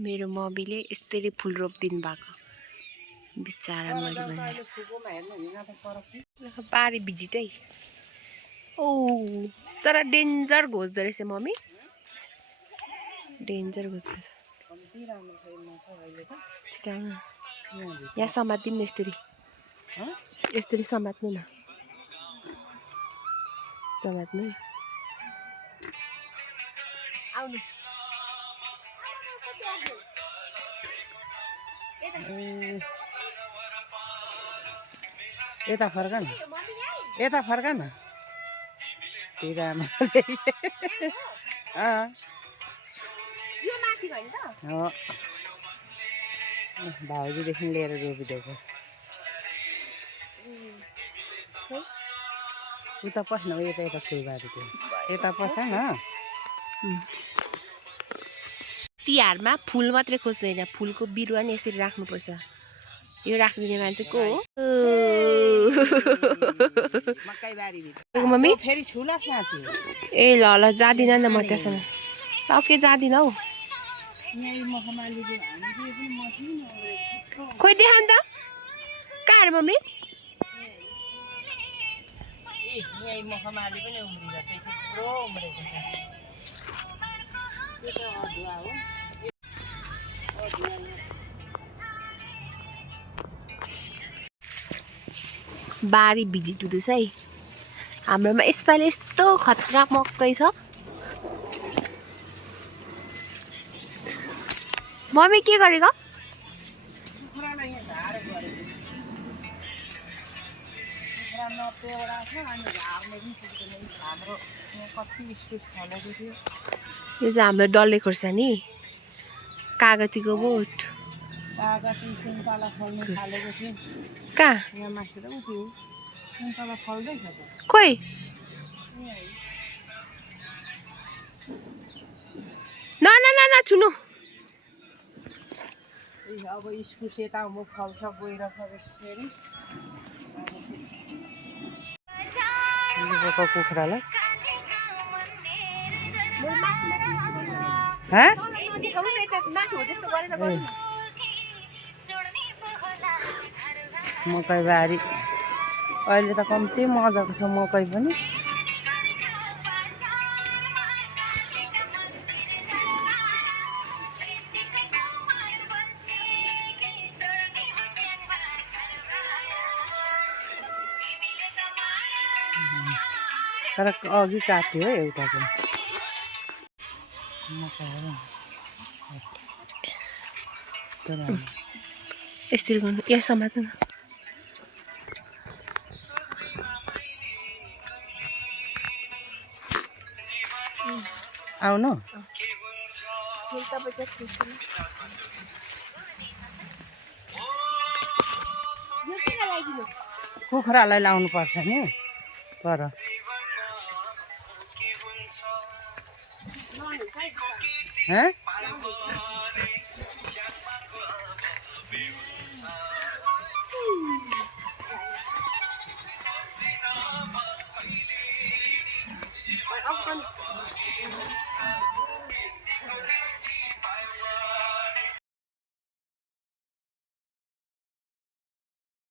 मेरो मम्मीले यस्तरी फुल रोप्दिनु भएको बिचारा मैले भने पारी भिजिटै ओ तर डेन्जर घोच्दो रहेछ मम्मी डेन्जर घोच्दो रहेछ यहाँ समात्दिनु न यस्तरी समात्नु न समात्नु आउनु यता फर्का न तिरामा यो माथि होइन त भाउजूदेखि लिएर रोपिदिएको उता पस्न यता फुलबारी थियो यता पस न तिहारमा फुल मात्रै खोज्दैन फुलको बिरुवा नि यसरी राख्नुपर्छ यो राखिदिने मान्छे को हो मम्मी फेरि छुला साँच्ची ए ल ल जादिन नि म त्यसमा ओके जादिन हौ खोइ देखाउनु त कहाँ अरे मम्मी यही मखमाली पनि उम्रिरहेछ पुरो उम्रेको छ यो त अदुवा हो बारी भिजिट हुँदैछ है हाम्रोमा यसपालि यस्तो खतरा मकै छ मम्मी के गरेको यो चाहिँ हाम्रो डल्ले खोर्सानी कागतीको बोट कहाँ खोइ न न न न छुनु अब इस्कुस यता म फल्छ गइरहेछ यसरी कुखुरालाई मकै बारी अहिले त कम्ती मजाको छ मकै पनि तर अघि काट्यो है एउटा चाहिँ यसरी गर्नु यहाँ समात्नु आउनु कुखुरालाई लाउनु पर्छ नि पर